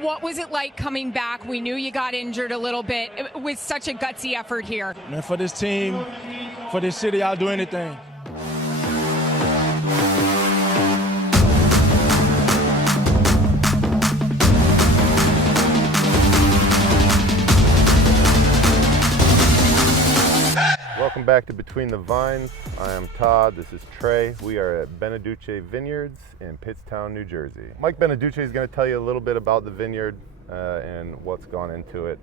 What was it like coming back? We knew you got injured a little bit with such a gutsy effort here. Man, for this team, for this city, I'll do anything. Welcome back to Between the Vines. I am Todd, this is Trey. We are at Beneduce Vineyards in Pittstown, New Jersey. Mike Beneduce is going to tell you a little bit about the vineyard and what's gone into it.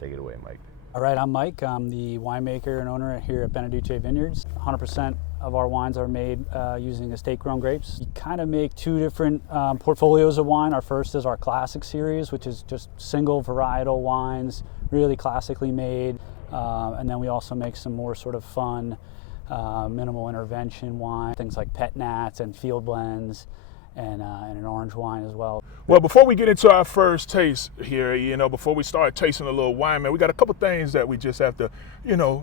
Take it away, Mike. All right, I'm Mike. I'm the winemaker and owner here at Beneduce Vineyards. 100% of our wines are made using estate-grown grapes. We kind of make two different portfolios of wine. Our first is our classic series, which is just single varietal wines, really classically made. And then we also make some more sort of fun, minimal intervention wine, things like pet nats and field blends, and an orange wine as well. Well, before we get into our first taste here, before we start tasting a little wine, man, we got a couple things that we just have to,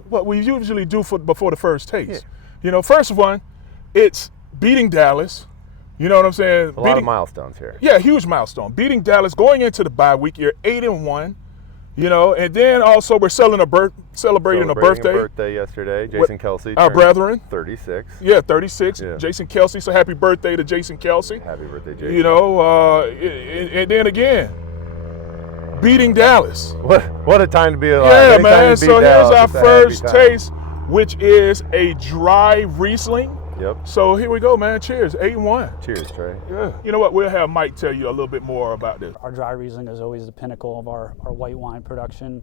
what we usually do before the first taste. Yeah. First one, it's beating Dallas. You know what I'm saying? A lot of milestones here. Yeah, huge milestone. Beating Dallas, going into the bye week, you're 8-1. And then also we're celebrating a birthday yesterday. Jason Kelce, our brethren, 36. Yeah, 36. Yeah. Jason Kelce. So happy birthday to Jason Kelce. Happy birthday, Jason. And then again, beating Dallas. What a time to be alive. Yeah, Anytime man. So Dallas, here's our first taste, which is a dry Riesling. Yep. So here we go, man. Cheers. 8-1. Cheers, Trey. Yeah. You know what? We'll have Mike tell you a little bit more about this. Our dry Riesling is always the pinnacle of our white wine production.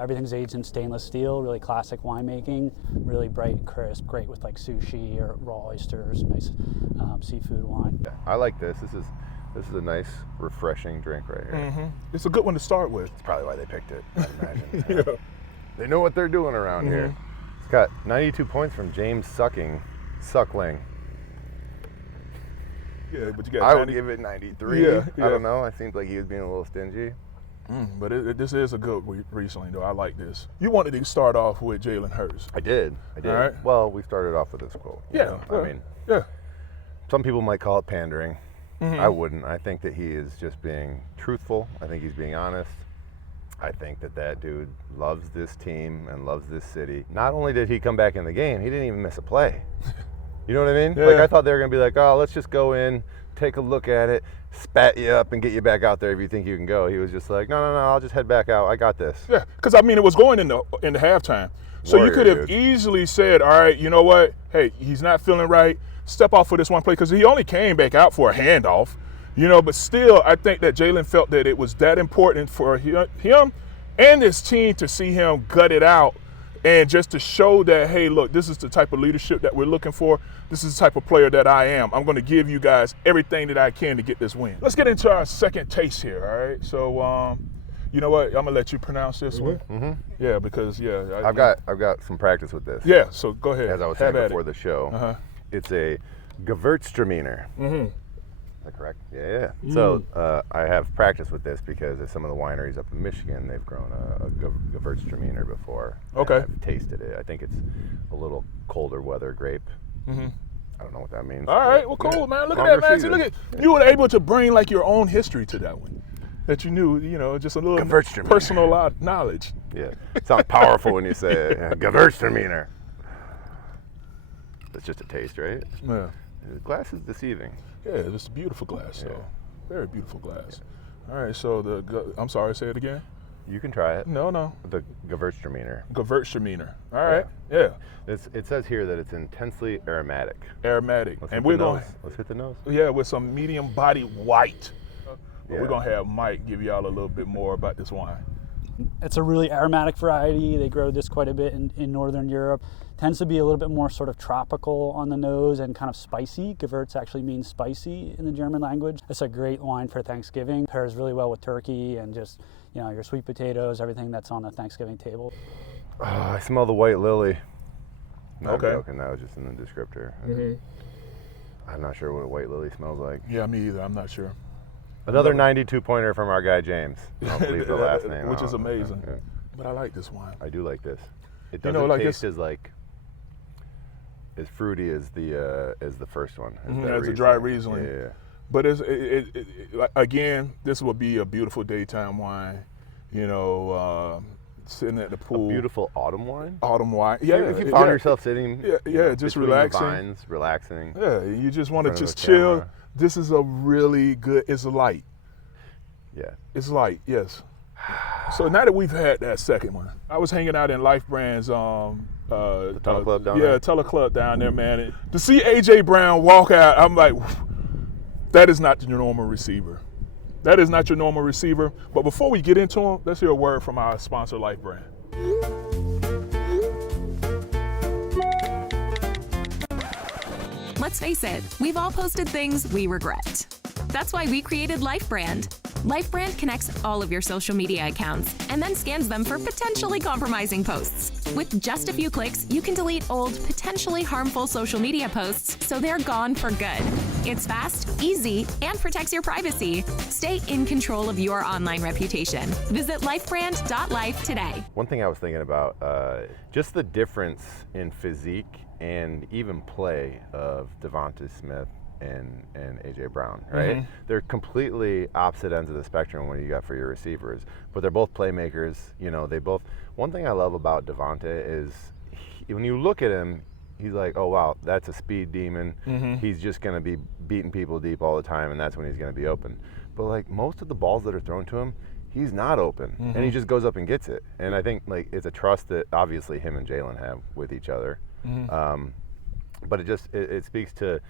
Everything's aged in stainless steel, really classic winemaking, really bright and crisp, great with like sushi or raw oysters, nice seafood wine. Yeah, I like this. This is a nice, refreshing drink right here. Mm-hmm. It's a good one to start with. That's probably why they picked it, I imagine. Yeah. They know what they're doing around here. It's got 92 points from James Suckling. Yeah, but you got. I would give it 93. Yeah. I don't know. I seemed like he was being a little stingy. But this is a good Riesling, though. I like this. You wanted to start off with Jalen Hurts. I did. All right. Well, we started off with this quote. Yeah. Yeah. Some people might call it pandering. Mm-hmm. I wouldn't. I think that he is just being truthful. I think he's being honest. I think that dude loves this team and loves this city. Not only did he come back in the game, he didn't even miss a play. You know what I mean? Yeah. Like, I thought they were going to be like, oh, let's just go in, take a look at it, spat you up, and get you back out there if you think you can go. He was just like, no, I'll just head back out. I got this. Yeah, because, it was going in the halftime. So you could have easily said, all right, you know what? Hey, he's not feeling right. Step off for this one play, because he only came back out for a handoff. But still, I think that Jalen felt that it was that important for him and his team to see him gut it out and just to show that, hey, look, this is the type of leadership that we're looking for. This is the type of player that I am. I'm going to give you guys everything that I can to get this win. Let's get into our second taste here, all right? So, you know what? I'm going to let you pronounce this one. Mm-hmm. Yeah, because, I've got some practice with this. Yeah, so go ahead. As I was saying before the show, it's a Gewürztraminer. Mm-hmm. Is that correct? Yeah. So I have practice with this because at some of the wineries up in Michigan, they've grown a Gewürztraminer before. Okay. I've tasted it. I think it's a little colder weather grape. Mm-hmm. I don't know what that means. All right. Well, cool, man. Look at that, man. See, look at you were able to bring like your own history to that one, that you knew, just a little personal knowledge. Yeah. It sounds powerful when you say it. Yeah. Gewürztraminer. That's just a taste, right? Yeah. The glass is deceiving. Yeah, it's a beautiful glass, so very beautiful glass. All right, so I'm sorry, say it again. You can try it. No. The Gewürztraminer. Gewürztraminer. All right. Yeah. It says here that it's intensely aromatic. Aromatic. Let's hit the nose. Yeah, with some medium body white. Yeah. We're gonna have Mike give y'all a little bit more about this wine. It's a really aromatic variety. They grow this quite a bit in Northern Europe. Tends to be a little bit more sort of tropical on the nose and kind of spicy. Gewürz actually means spicy in the German language. It's a great wine for Thanksgiving. Pairs really well with turkey and just, your sweet potatoes, everything that's on the Thanksgiving table. Oh, I smell the white lily. No Okay. joking, that was just in the descriptor. Mm-hmm. I'm not sure what a white lily smells like. Yeah, me either. I'm not sure. Another 92 pointer from our guy James. I'll leave the last name which out. is amazing. Yeah. But I like this wine. I do like this. It doesn't taste as fruity as the first one. As a dry Riesling. Yeah. But again, this will be a beautiful daytime wine. You know, sitting at the pool. A beautiful autumn wine. Autumn wine. Yeah. If you found yourself sitting. Just relaxing. The vines, relaxing. Yeah, you just want to just chill. This is a really good. It's light. Yeah. It's light. Yes. So now that we've had that second one, I was hanging out in Life Brands. The Tunnel Club down there? Yeah, Tunnel Club down there, man. And to see A.J. Brown walk out, I'm like, that is not your normal receiver. That is not your normal receiver. But before we get into him, let's hear a word from our sponsor, Life Brand. Let's face it, we've all posted things we regret. That's why we created Life Brand. Life Brand connects all of your social media accounts and then scans them for potentially compromising posts. With just a few clicks, you can delete old, potentially harmful social media posts so they're gone for good. It's fast, easy, and protects your privacy. Stay in control of your online reputation. Visit lifebrand.life today. One thing I was thinking about, just the difference in physique and even play of Devonta Smith and A.J. Brown, right? Mm-hmm. They're completely opposite ends of the spectrum when you got for your receivers, but they're both playmakers. You know, they both. One thing I love about Devonta is when you look at him, he's like, oh wow, that's a speed demon. Mm-hmm. He's just going to be beating people deep all the time, and that's when he's going to be open. But like most of the balls that are thrown to him, he's not open, and he just goes up and gets it. And I think like it's a trust that obviously him and Jalen have with each other. Mm-hmm. But it speaks to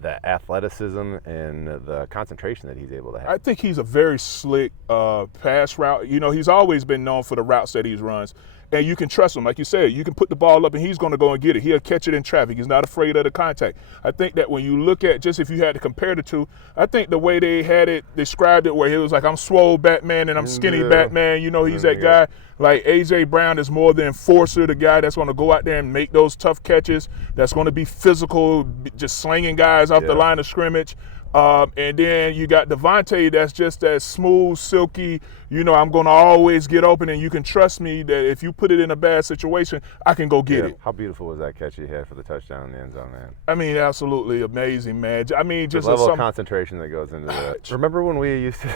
the athleticism and the concentration that he's able to have. I think he's a very slick pass route. You know, he's always been known for the routes that he runs. And you can trust him. Like you said, you can put the ball up and he's going to go and get it. He'll catch it in traffic. He's not afraid of the contact. I think that when you look at, just if you had to compare the two, I think the way they had it described it, where he was like, I'm swole Batman and I'm skinny Batman. You know, he's that guy. Like A.J. Brown is more the enforcer, the guy that's going to go out there and make those tough catches, that's going to be physical, just slinging guys off the line of scrimmage. And then you got Devonta that's just that smooth, silky, you know, I'm going to always get open, and you can trust me that if you put it in a bad situation, I can go get it. How beautiful was that catch he had for the touchdown in the end zone, man? I mean, absolutely amazing, man. I mean, just the level of concentration that goes into that. Remember when we used to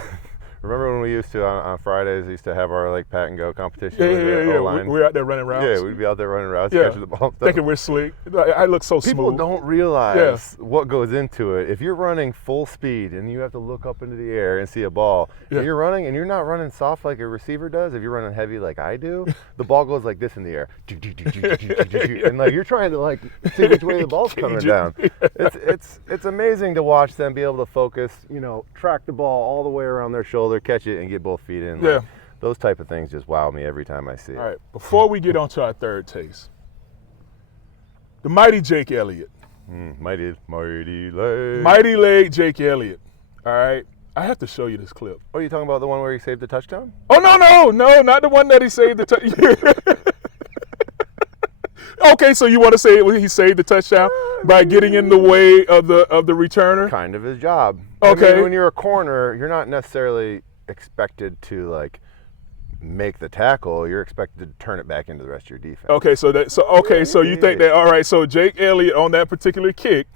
on Fridays, we used to have our like pat and go competition? Yeah. We're out there running routes. Yeah, we'd be out there running routes, catching the ball. Thinking we're slick. I look so smooth. People don't realize what goes into it. If you're running full speed and you have to look up into the air and see a ball, and you're running and you're not running soft like a receiver does, if you're running heavy like I do, the ball goes like this in the air. And like you're trying to like see which way the ball's coming down. It's amazing to watch them be able to focus, you know, track the ball all the way around their shoulder, catch it, and get both feet in. Like, those type of things just wow me every time I see it. All right, before we get on to our third taste, the mighty Jake Elliott. Mighty leg Jake Elliott. All right, I have to show you this clip. Oh, you talking about the one where he saved the touchdown? Oh, no, not the one that he saved the touchdown. Okay, so you want to say he saved the touchdown by getting in the way of the returner? Kind of his job. Okay. I mean, when you're a corner, you're not necessarily expected to like make the tackle. You're expected to turn it back into the rest of your defense. Okay, so you think that, all right, so Jake Elliott on that particular kick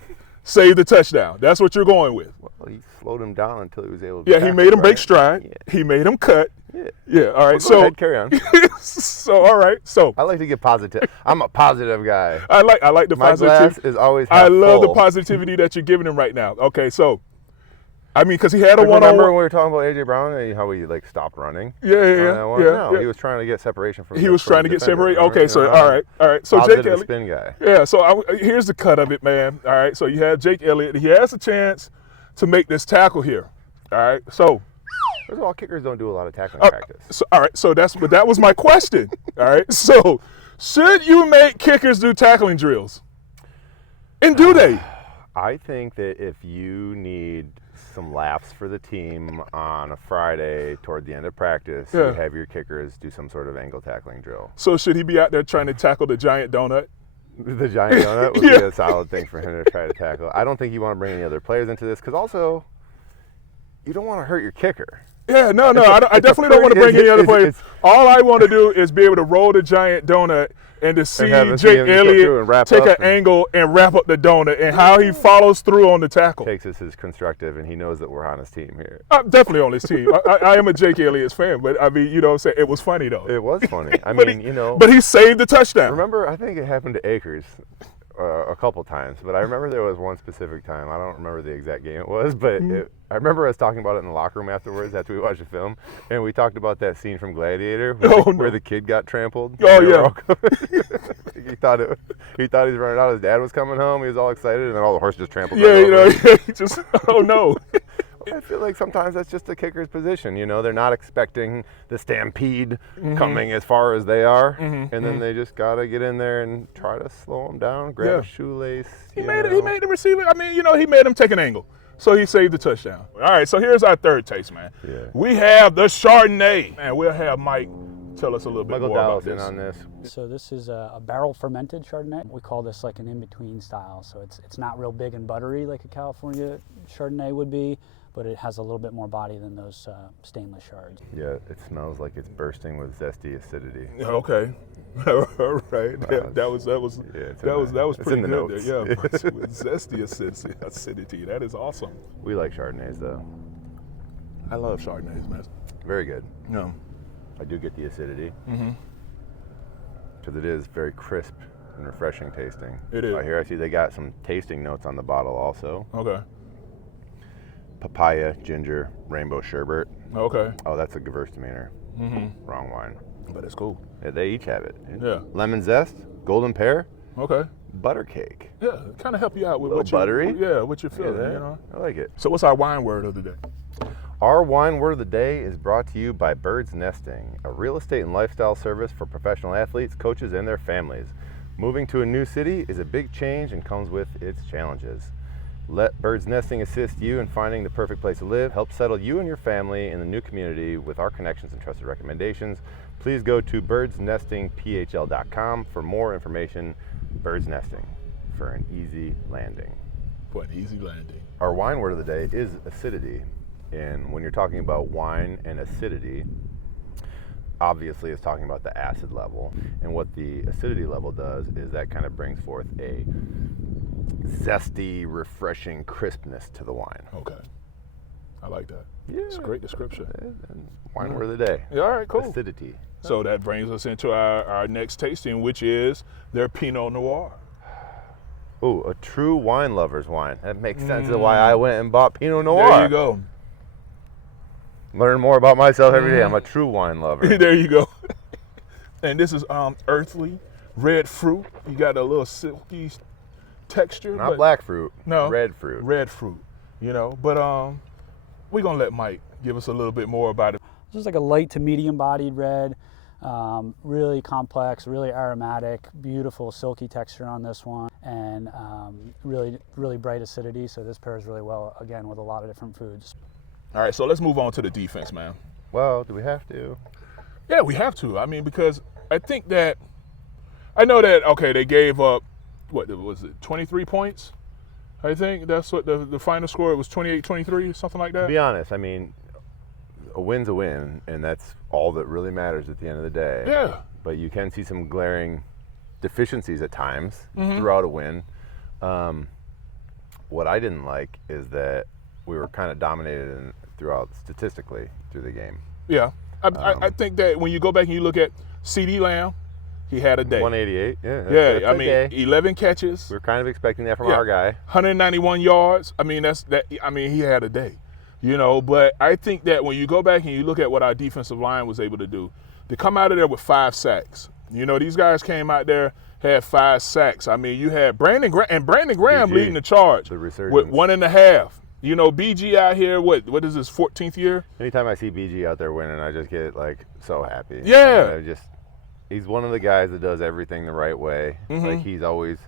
saved the touchdown. That's what you're going with. Well, he slowed him down until he was able to he made him break stride. Yeah. He made him cut. Yeah, all right. Well, go ahead, carry on. So, all right. So I like to get positive. I'm a positive guy. I like the positivity. My glass is always half I love full. the positivity that you're giving him right now. Okay, so I mean, because he had a one-on-one. Remember when we were talking about A.J. Brown and how he like stopped running? Yeah. He was trying to get separation from. He was trying to get separation. Okay, so all right. So Jake Elliott, spin guy. Yeah. So here's the cut of it, man. All right. So you have Jake Elliott. He has a chance to make this tackle here. All right. So. First of all, kickers don't do a lot of tackling practice. So, all right. So that was my question. All right. So should you make kickers do tackling drills? And do they? I think that if you need some laughs for the team on a Friday toward the end of practice, you have your kickers do some sort of angle tackling drill. So should he be out there trying to tackle the giant donut? The giant donut would be a solid thing for him to try to tackle. I don't think you want to bring any other players into this because also you don't want to hurt your kicker. Yeah, no, I definitely don't want to bring any other players. All I want to do is be able to roll the giant donut and to see Jake Elliott take an angle and wrap up the donut and how he follows through on the tackle. Takes us as constructive, and he knows that we're on his team here. I'm definitely on his team. I am a Jake Elliott's fan, but I mean, you know what I'm saying? It was funny, though. It was funny. I mean, you know. But he saved the touchdown. Remember, I think it happened to Akers a couple times, but I remember there was one specific time. I don't remember the exact game it was, but I remember us talking about it in the locker room afterwards after we watched the film, and we talked about that scene from Gladiator where the kid got trampled. Oh, yeah. he thought he was running out. His dad was coming home. He was all excited, and then all the horses just trampled. Yeah, you know, he just, oh no. I feel like sometimes that's just the kicker's position. You know, they're not expecting the stampede coming as far as they are, and then they just gotta get in there and try to slow them down, grab a shoelace. He made the receiver. I mean, you know, he made him take an angle, so he saved the touchdown. All right, so here's our third taste, man. Yeah. We have the Chardonnay, and we'll have Mike tell us a little bit more about this. On this. So this is a barrel fermented Chardonnay. We call this like an in-between style. So it's not real big and buttery like a California Chardonnay would be, but it has a little bit more body than those stainless shards. Yeah, it smells like it's bursting with zesty acidity. Okay. All right. That was pretty good notes. there. Yeah, with zesty acidity. That is awesome. We like Chardonnays though. I love Chardonnays, man. Very good. No. I do get the acidity. Because it is very crisp and refreshing tasting. It is. I see they got some tasting notes on the bottle also. Okay. Papaya, ginger, rainbow sherbet. Okay. Oh, that's a Gewürztraminer. Wrong wine. But it's cool. Yeah, they each have it. Yeah. Lemon zest, golden pear. Okay. Butter cake. Yeah, kind of help you out with what buttery. What you're feeling. You know. I like it. So what's our wine word of the day? Our wine word of the day is brought to you by Birds Nesting, a real estate and lifestyle service for professional athletes, coaches, and their families. Moving to a new city is a big change and comes with its challenges. Let Birds Nesting assist you in finding the perfect place to live, help settle you and your family in the new community with our connections and trusted recommendations. Please go to birdsnestingphl.com for more information. Birds Nesting, for an easy landing. For an easy landing. Our wine word of the day is acidity. And when you're talking about wine and acidity, obviously it's talking about the acid level. And what the acidity level does is that kind of brings forth a zesty, refreshing crispness to the wine. Okay. I like that. Yeah. It's a great description. And wine word of the day. Yeah, all right, cool. Acidity. So that brings us into our next tasting, which is their Pinot Noir. Ooh, a true wine lover's wine. That makes sense of why I went and bought Pinot Noir. There you go. Learn more about myself every day. I'm a true wine lover. There you go. And this is earthly, red fruit. You got a little silky texture. Not black fruit. No. Red fruit. Red fruit, you know. But we're going to let Mike give us a little bit more about it. This is like a light to medium bodied red, really complex, really aromatic, beautiful silky texture on this one, and really, really bright acidity. So this pairs really well, again, with a lot of different foods. All right, so let's move on to the defense, man. Well, do we have to? Yeah, we have to. I mean, because I know that, okay, they gave up, what was it, 23 points? I think that's what the final score, it was 28-23, something like that. To be honest, I mean, a win's a win, and that's all that really matters at the end of the day. Yeah. But you can see some glaring deficiencies at times throughout a win. What I didn't like is that we were kind of dominated throughout statistically through the game. Yeah. I think that when you go back and you look at CeeDee Lamb, he had a day. 188. Yeah. Yeah. I mean, 11 catches. We were kind of expecting that from our guy. 191 yards. I mean, he had a day. You know, but I think that when you go back and you look at what our defensive line was able to do, to come out of there with 5 sacks. You know, these guys came out there, had 5 sacks. I mean, you had Brandon Graham leading the charge with 1.5. You know, BG out here, what is his 14th year? Anytime I see BG out there winning, I just get like so happy. Yeah. He's one of the guys that does everything the right way. Like he's always,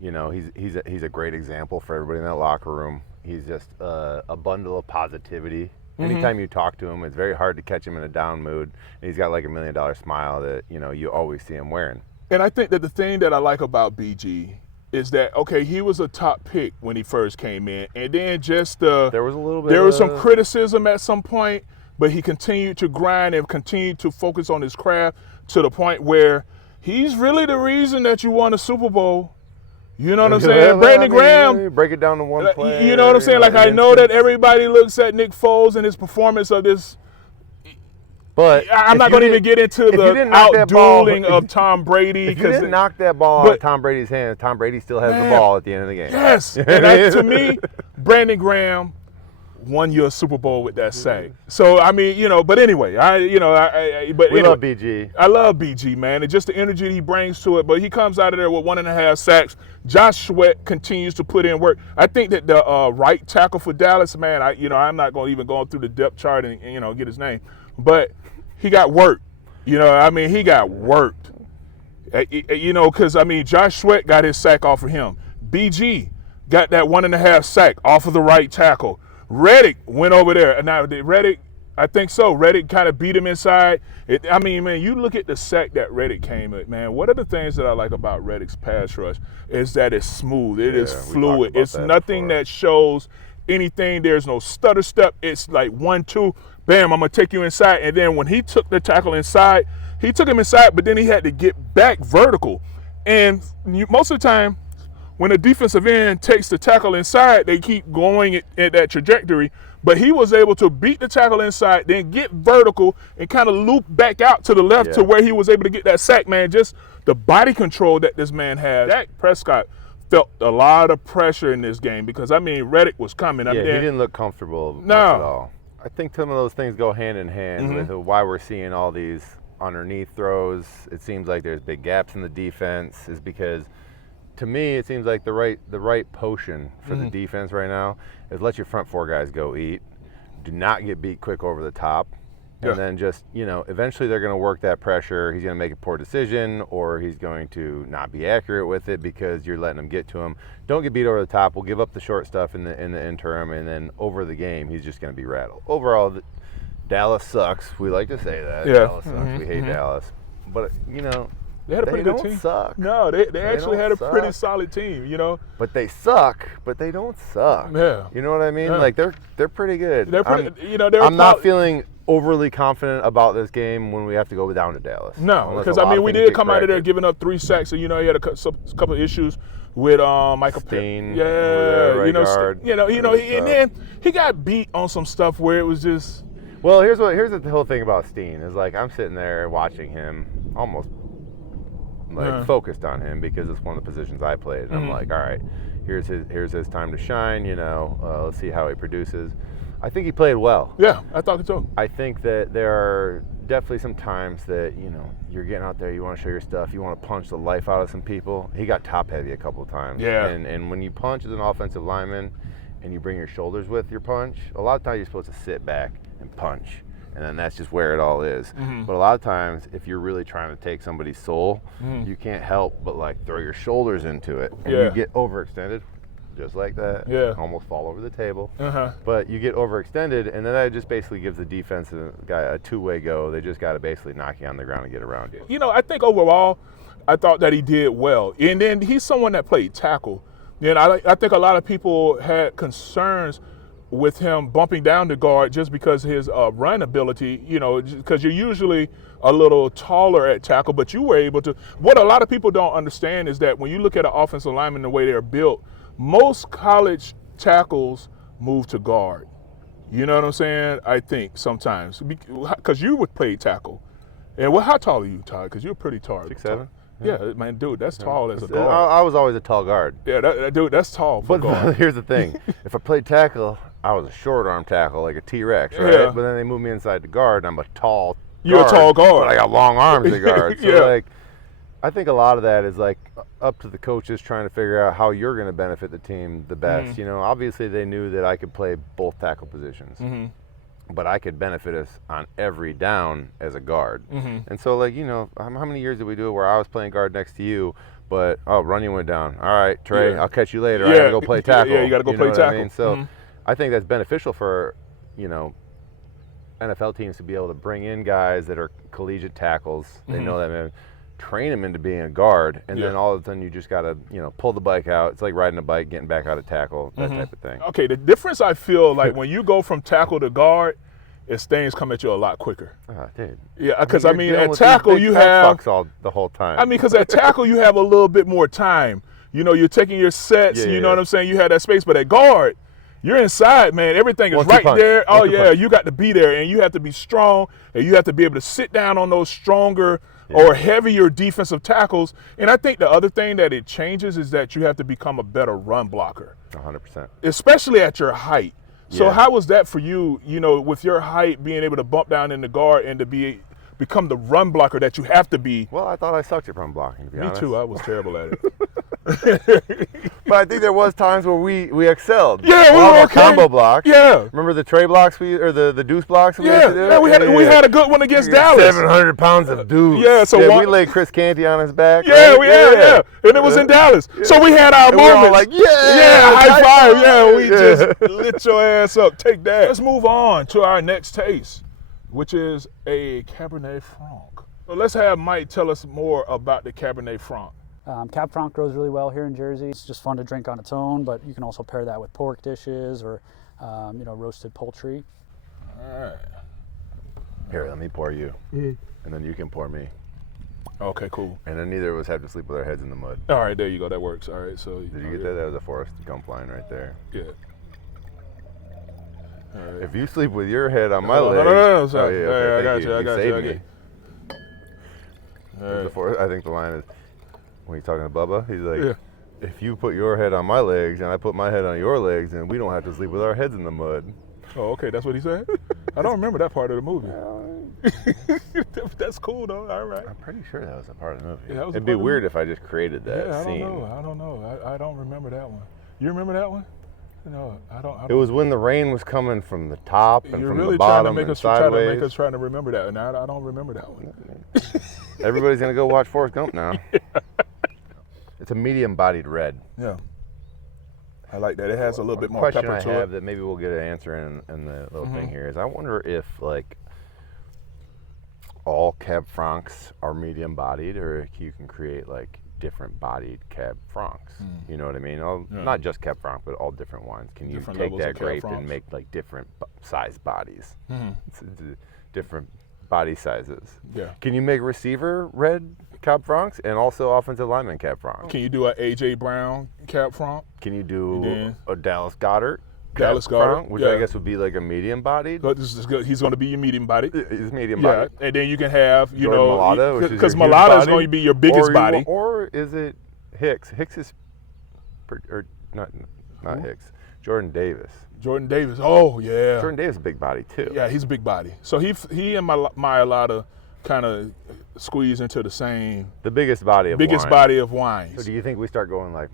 you know, he's a great example for everybody in that locker room. He's just a bundle of positivity. Anytime you talk to him, it's very hard to catch him in a down mood. And he's got like $1 million smile that, you know, you always see him wearing. And I think that the thing that I like about BG is that, okay, he was a top pick when he first came in, and then just there was a little bit. There was some criticism at some point, but he continued to grind and continued to focus on his craft to the point where he's really the reason that you won a Super Bowl. You know what I'm saying? Brandon Graham. Break it down to one play. You know what I'm saying? Like, I know that everybody looks at Nick Foles and his performance of this. But I'm not going to even get into the out-dueling of Tom Brady. If you didn't knock that ball out of Tom Brady's hand, Tom Brady still has the ball at the end of the game. Yes. And to me, Brandon Graham won you a Super Bowl with that sack. So, I mean, you know, but anyway, we love BG. I love BG, man. And just the energy he brings to it. But he comes out of there with 1.5 sacks. Josh Sweat continues to put in work. I think that the right tackle for Dallas, man, I'm not going to even go through the depth chart and get his name. But he got worked. He got worked. Because, Josh Sweat got his sack off of him. BG got that 1.5 sack off of the right tackle. Reddick went over there. Now, Reddick, I think so. Reddick kind of beat him inside. You look at the sack that Reddick came with, man. One of the things that I like about Reddick's pass rush is that it's smooth. It is fluid. It's nothing that shows anything. There's no stutter step. It's like 1-2, bam, I'm going to take you inside. And then when he took the tackle inside, he took him inside, but then he had to get back vertical. And most of the time, when a defensive end takes the tackle inside, they keep going at that trajectory. But he was able to beat the tackle inside, then get vertical and kind of loop back out to the left to where he was able to get that sack, man. Just the body control that this man has. Dak Prescott felt a lot of pressure in this game because, Reddick was coming. He didn't look comfortable much at all. I think some of those things go hand in hand with why we're seeing all these underneath throws. It seems like there's big gaps in the defense is because – to me, it seems like the right potion for the defense right now is let your front four guys go eat. Do not get beat quick over the top. And then just, eventually they're going to work that pressure. He's going to make a poor decision or he's going to not be accurate with it because you're letting him get to him. Don't get beat over the top. We'll give up the short stuff in the interim, and then over the game, he's just going to be rattled. Overall, Dallas sucks. We like to say that. Yeah. Dallas sucks. We hate Dallas. But, they had a pretty good team. Suck. No, they actually had a pretty solid team, But they suck, but they don't suck. Yeah. You know what I mean? Yeah. Like they're pretty good. They're pretty, I'm not feeling overly confident about this game when we have to go down to Dallas. No, because we did come out of there giving up 3 sacks, and he had a couple of issues with Michael Steen. Yeah, right guard. And then he got beat on some stuff where it was just. Well, here's the whole thing about Steen is like I'm sitting there watching him almost. Focused on him because it's one of the positions I played. And I'm like, all right, here's his time to shine, let's see how he produces. I think he played well. Yeah, I thought so. I think that there are definitely some times that, you're getting out there, you want to show your stuff, you want to punch the life out of some people. He got top heavy a couple of times. Yeah. And when you punch as an offensive lineman and you bring your shoulders with your punch, a lot of times you're supposed to sit back and punch. And then that's just where it all is. But a lot of times, if you're really trying to take somebody's soul, you can't help but throw your shoulders into it. And you get overextended, just like that. Yeah. Almost fall over the table. But you get overextended, and then that just basically gives the defensive guy a two-way go. They just got to basically knock you on the ground and get around you. I think overall, I thought that he did well. And then he's someone that played tackle. And I think a lot of people had concerns with him bumping down the guard just because his run ability, because you're usually a little taller at tackle, but you were able to. What a lot of people don't understand is that when you look at an offensive lineman the way they're built, most college tackles move to guard. You know what I'm saying? I think sometimes because you would play tackle. And how tall are you, Todd? Because you're pretty tall. 6'7". Yeah, man, dude, that's tall as a guard. I was always a tall guard. Yeah, dude, that's tall for guard. But here's the thing. If I played tackle, I was a short arm tackle, like a T-Rex, right? Yeah. But then they moved me inside the guard, and I'm a tall You're guard, a tall guard. But I got long arms to guard. So, Yeah. I think a lot of that is, up to the coaches trying to figure out how you're going to benefit the team the best. Obviously they knew that I could play both tackle positions. But I could benefit us on every down as a guard. And so, how many years did we do it where I was playing guard next to you, but, Runyon went down. All right, Trey, I'll catch you later. I got to go play tackle. Yeah, you got to go play tackle. I mean? So I think that's beneficial for, NFL teams to be able to bring in guys that are collegiate tackles. They know that, man. train him into being a guard, and Yeah. then all of a sudden you just got to, pull the bike out. It's like riding a bike, getting back out of tackle, that type of thing. Okay, the difference I feel like when you go from tackle to guard is things come at you a lot quicker. Oh, dude. Yeah, because you're dealing at with tackle these big you fat have, fucks the whole time. I mean, because at tackle you have a little bit more time. You're taking your sets, Yeah, you know what I'm saying? You have that space, but at guard, you're inside, man. Everything is One-two right punch. there. Oh, One-two yeah, punch. you got to be there, and you have to be strong, and you have to be able to sit down on those stronger or heavier defensive tackles. And I think the other thing that it changes is that you have to become a better run blocker, 100%. especially at your height. So Yeah. how was that for you, with your height, being able to bump down in the guard and to become the run blocker that you have to be? Well, I thought I sucked at run blocking, to be Me honest. too. I was terrible at it. But I think there was times where we excelled. Yeah, we All were our okay. combo blocks. Yeah. Remember the tray blocks or the deuce blocks we used to do? Yeah, we had a good one against Dallas. 700 pounds of deuce. Yeah, so we laid Chris Canty on his back. Yeah, right? yeah. And it was in Dallas. So we had our And we were all moments. like, yeah, Yeah, high five. Yeah, we Yeah. just lit your ass up. Take that. Let's move on to our next taste, which is a Cabernet Franc. So let's have Mike tell us more about the Cabernet Franc. Cab Franc grows really well here in Jersey. It's just fun to drink on its own, but you can also pair that with pork dishes or roasted poultry. All right. Here, let me pour you. And then you can pour me. Okay, cool. And then neither of us have to sleep with our heads in the mud. All right, there you go. That works. All right, so. Did you get that? That was a Forrest Gump line right there. Yeah. All right. If you sleep with your head on my No, legs. no, sorry. Oh, yeah, Yeah, okay, I got thank you. I got you. saved I me. got you. All right. I think the line is, when he's talking to Bubba, he's like, Yeah. if you put your head on my legs and I put my head on your legs, then we don't have to sleep with our heads in the mud. Oh, okay, that's what he said? I don't remember that part of the movie. That's cool, though. All right. I'm pretty sure that was a part of the movie. Yeah, that was a It'd be part of the weird if I just created that Yeah, I scene. don't know. I don't remember that one. You remember that one? No, I don't. It was when the rain was coming from the top and You're from really the trying to bottom make and us sideways. trying to remember that, and I don't remember that one. Everybody's gonna go watch Forrest Gump now. It's a medium-bodied red. Yeah. I like that. It has a little bit more Question pepper I to have it. that maybe we'll get an answer in the little thing here is I wonder if like all Cab Francs are medium-bodied, or if you can create like different-bodied Cab Francs. You know what I mean? Not just Cab Franc, but all different wines. Can you Different take levels of that Cab grape Francs. and make like different size bodies? It's different body sizes. Yeah. Can you make receiver red Cab Francs and also offensive lineman Cab Francs? Can you do an AJ Brown Cab Franc? Can you do Yeah. a Dallas Goddard? Dallas Cab Goddard, Franc, which yeah. I guess would be like a medium-bodied. But this is good. He's going to be your medium body. He's Yeah, medium-bodied. and then you can have, Jordan Mailata, which is because your huge Mailata is body. going to be your biggest Or body. Or is it Hicks? Hicks is, or not Hicks. Jordan Davis. Jordan Davis. Oh yeah. Jordan Davis is a big body too. Yeah, he's a big body. So he and Mailata kind of squeeze into the same The biggest body of biggest wine. body of wines. So do you think we start going like,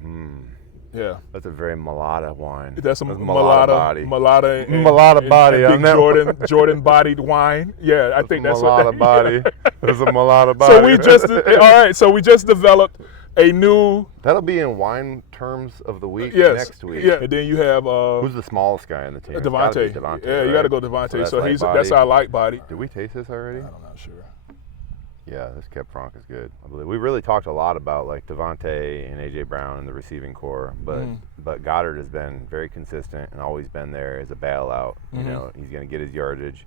Yeah. that's a very Mailata wine. That's a Mailata Mailata body. Mailata and, Mailata body and on big that Jordan bodied wine. Yeah, I think that's Mailata what body. There's a Mailata body. So we just all right. So we just developed a new That'll be in wine terms of the week next week. Yeah, and then you have Who's the smallest guy in the team? It's gotta be Devontae. Devontae, Yeah, you right? got to go Devontae. So light he's body. that's our light body. Did we taste this already? I'm not sure. Yeah, this Cab Franc is good. I believe we really talked a lot about like Devontae and AJ Brown and the receiving core, but Goddard has been very consistent and always been there as a bailout. You know, he's going to get his yardage.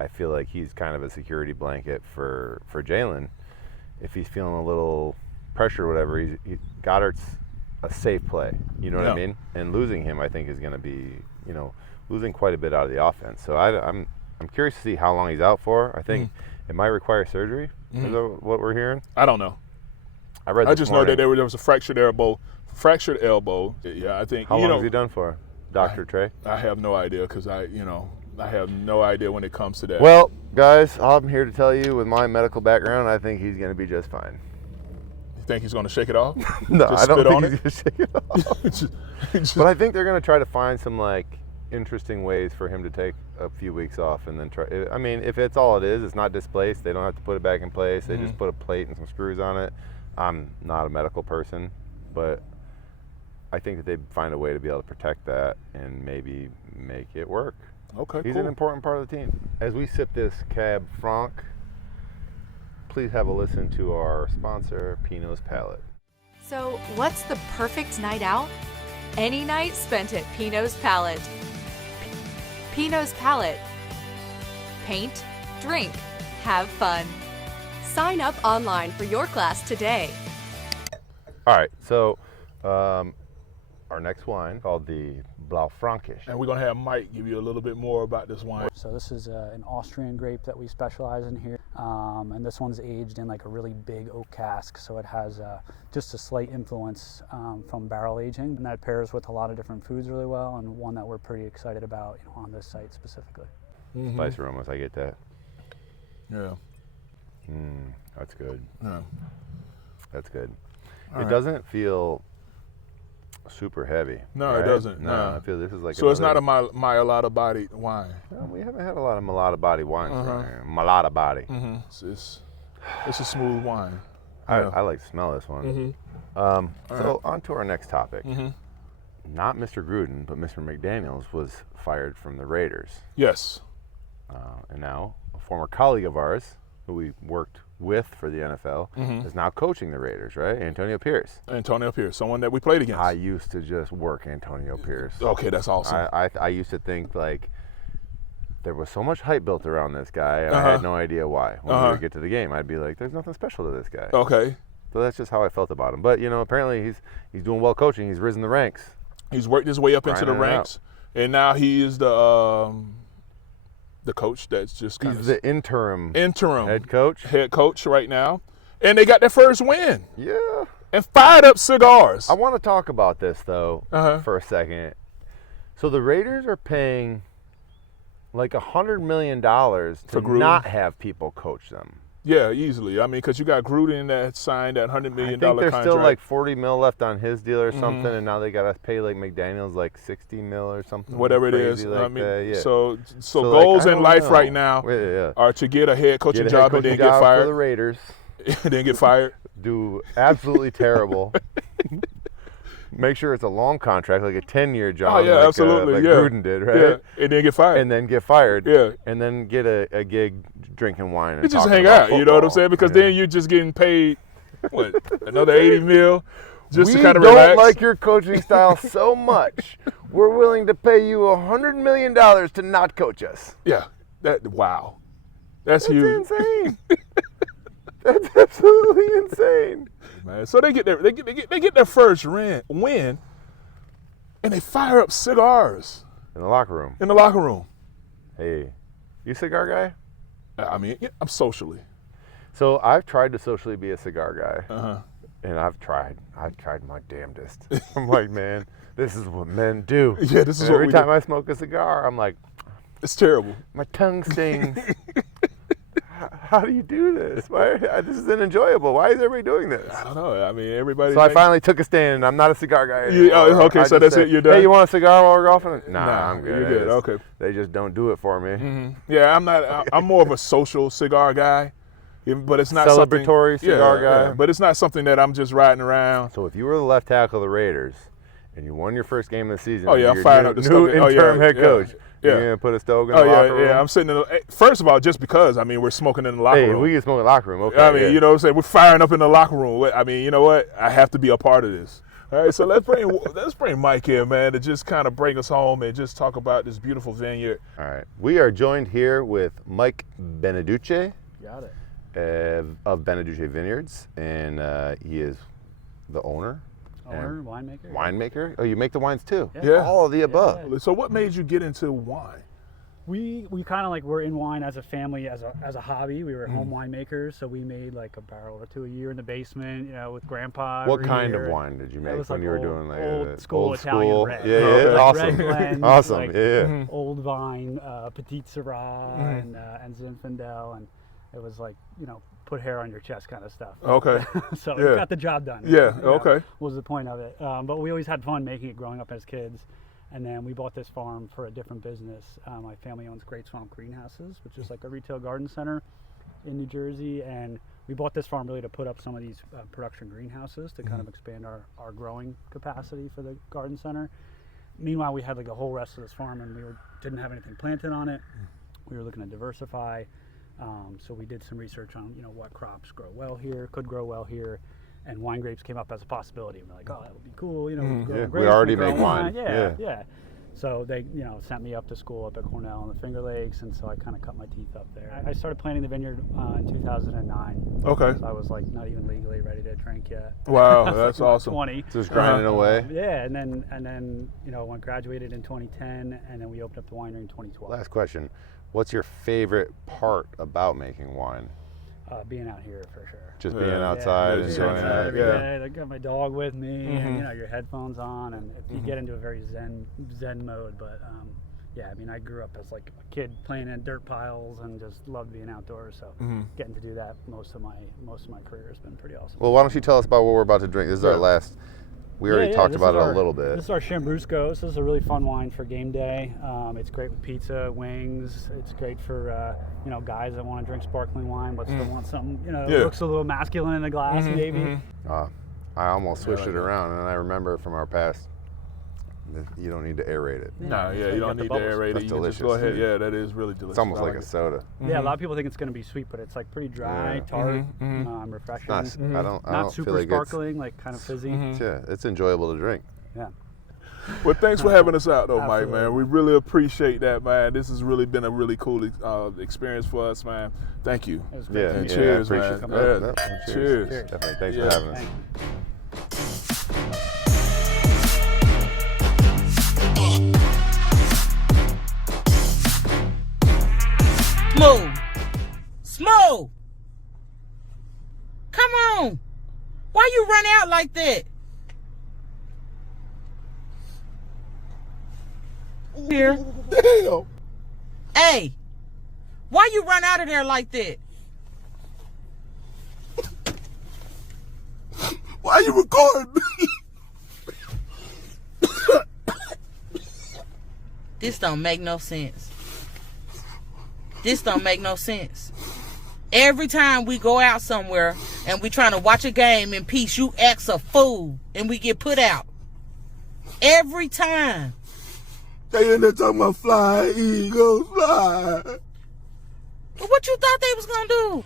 I feel like he's kind of a security blanket for Jalen. If he's feeling a little pressure or whatever, Goddard's a safe play. You know what I Yeah. mean? And losing him, I think, is going to be, losing quite a bit out of the offense. So I'm curious to see how long he's out for. I think it might require surgery. Is that what we're hearing? I don't know. I just know that there was a fractured elbow. Yeah, I think. How long is he done for, Dr. Trey? I have no idea because I have no idea when it comes to that. Well, guys, I'm here to tell you with my medical background, I think he's going to be just fine. You think he's going to shake it off? No, Just I don't spit think on he's it? going to shake it off. Just- But I think they're going to try to find some interesting ways for him to take a few weeks off and then try. I mean, if it's all it is, it's not displaced. They don't have to put it back in place. They just put a plate and some screws on it. I'm not a medical person, but I think that they'd find a way to be able to protect that and maybe make it work. Okay, He's cool. an important part of the team. As we sip this Cab Franc, please have a listen to our sponsor, Pinot's Palate. So, what's the perfect night out? Any night spent at Pinot's Palate. Pinot's Palate. Paint, drink, have fun. Sign up online for your class today. All right, so our next wine called the Blaufränkisch. And we're going to have Mike give you a little bit more about this wine. So this is an Austrian grape that we specialize in here. And this one's aged in like a really big oak cask. So it has just a slight influence from barrel aging. And that pairs with a lot of different foods really well, and one that we're pretty excited about, on this site specifically. Mm-hmm. Spice aromas, I get that. Yeah. That's good. Yeah. That's good. All it right. doesn't feel super heavy. No, right? it doesn't. No, I feel this is like. So it's not a Malata bodied wine. No, we haven't had a lot of Malata body wines. Malata body. It's a smooth wine. I like to smell this one. So on to our next topic. Not Mr. Gruden, but Mr. McDaniels was fired from the Raiders. Yes. And now a former colleague of ours, who we worked with for the NFL, is now coaching the Raiders, right? Antonio Pierce. Antonio Pierce, someone that we played against. I used to just work Antonio Pierce. Okay, that's awesome. I used to think like there was so much hype built around this guy, and I had no idea why. When we would get to the game, I'd be like, "There's nothing special to this guy." Okay. So that's just how I felt about him. But apparently he's doing well coaching. He's risen the ranks. He's worked his way up into the Grinding it ranks, and now he is the coach that's just kind He's of the interim head head coach right now, and they got their first win. Yeah. And fired up cigars. I want to talk about this though for a second. So the Raiders are paying like $100 million to not have people coach them. Yeah, easily. I mean, because you got Gruden that signed that $100 million contract. I think there's still like $40 million left on his deal or something, and now they got to pay like McDaniels like $60 million or something. Whatever it is. Like I mean, that. Yeah. So goals like, in life know. right now are to get a head coaching job and then get fired. For the Raiders. Then get fired. Do absolutely terrible. Make sure it's a long contract, like a 10-year job. Oh, yeah, absolutely. Like yeah. Gruden did, right? Yeah, and then get fired. And then get fired. Yeah. And then get a gig drinking wine and you just talking hang about out, you know what I'm saying? Because then you're just getting paid, another $80 million just to kind of relax. We don't like your coaching style so much. We're willing to pay you $100 million to not coach us. Yeah. Wow. That's huge. Insane. That's absolutely insane. Man, so they get their first win, and they fire up cigars in the locker room. Hey, you a cigar guy? I mean, I'm socially. So I've tried to socially be a cigar guy, and I've tried my damnedest. I'm like, man, this is what men do. Yeah, this is and what every time I smoke a cigar, I'm like, it's terrible. My tongue stings. How do you do this? This is unenjoyable. Why is everybody doing this? I don't know. I mean, everybody. So I finally took a stand, and I'm not a cigar guy anymore. Okay, so that's it. You're done. Hey, you want a cigar while we're golfing? Nah, I'm good. You're good. Okay. They just don't do it for me. Yeah, I'm not. I'm more of a social cigar guy, but it's not celebratory cigar guy. Yeah, but it's not something that I'm just riding around. So if you were the left tackle of the Raiders, and you won your first game of the season, I'm firing up the new interim head coach. Yeah. You're gonna put a stove in the locker room? Yeah, I'm sitting in first of all, just because, I mean, we're smoking in the locker room. Hey, we can smoke in the locker room, okay. I mean, you know what I'm saying? We're firing up in the locker room. I mean, you know what? I have to be a part of this. All right, so let's bring Mike here, man, to just kind of bring us home and just talk about this beautiful vineyard. All right. We are joined here with Mike Beneduce. Got it. Of Beneduce Vineyards, and he is the owner. Winemaker. Oh, you make the wines too? Yeah. All of the above. Yeah. So what made you get into wine? We kind of like were in wine as a family, as a hobby. We were home winemakers, so we made like a barrel or two a year in the basement, with Grandpa. What kind of wine did you make when you were doing like old school Italian red? Yeah, awesome. Red blends, Awesome. Like old vine, Petit Syrah and Zinfandel, and it was like put hair on your chest kind of stuff. Okay. So it got the job done. Yeah. Okay. Was the point of it. But we always had fun making it growing up as kids. And then we bought this farm for a different business. My family owns Great Swamp Greenhouses, which is like a retail garden center in New Jersey. And we bought this farm really to put up some of these production greenhouses to kind of expand our growing capacity for the garden center. Meanwhile, we had like a whole rest of this farm and we didn't have anything planted on it. We were looking to diversify. So we did some research on, you know, what crops grow well here, could grow well here, and wine grapes came up as a possibility. And we're like, oh, that would be cool, you know. Yeah, grapes, we already grow make wine. Yeah. So they, you know, sent me up to school up at Cornell in the Finger Lakes, and so I kind of cut my teeth up there. I started planting the vineyard in 2009. Okay. So I was like not even legally ready to drink yet. Wow, that's awesome. 20. Just grinding away. Yeah, and then you know, when graduated in 2010, and then we opened up the winery in 2012. Last question. What's your favorite part about making wine? Being out here for sure. Just being outside, Yeah, enjoying outside it. every day. I got my dog with me, and you know, your headphones on, and you get into a very zen mode. But yeah, I mean, I grew up as like a kid playing in dirt piles and just loved being outdoors. So getting to do that most of my career has been pretty awesome. Well, why don't you tell us about what we're about to drink? This is our last. We already talked about it a little bit. This is our Chambrusco. This is a really fun wine for game day. It's great with pizza, wings. It's great for you know, guys that want to drink sparkling wine but still want something, you know, looks a little masculine in the glass maybe. I almost switched it around, and I remember from our past, you don't need to aerate it. No, you don't need to aerate it. You can just go ahead. Yeah, that is really delicious. It's almost like a soda. Yeah, a lot of people think it's going to be sweet, but it's like pretty dry, tart, refreshing. I don't Not super feel like sparkling, like kind of fizzy. Yeah, it's enjoyable to drink. Yeah. Well, thanks for having us out, though, Absolutely. Mike, man. We really appreciate that, man. This has really been a really cool experience for us, man. Thank you. It was great to And meet you. cheers, I man. appreciate it. Yeah. Cheers. Cheers. Definitely. Thanks Yeah. for having us. Thank you. Smooth. Come on. Why you run out like that? Here. Damn. Hey. Why you run out of there like that? Why are you recording me? This don't make no sense. This don't make no sense. Every time we go out somewhere and we trying to watch a game in peace, you act a fool and we get put out. Every time. They in there talking about fly, eagles, fly. What you thought they was gonna do?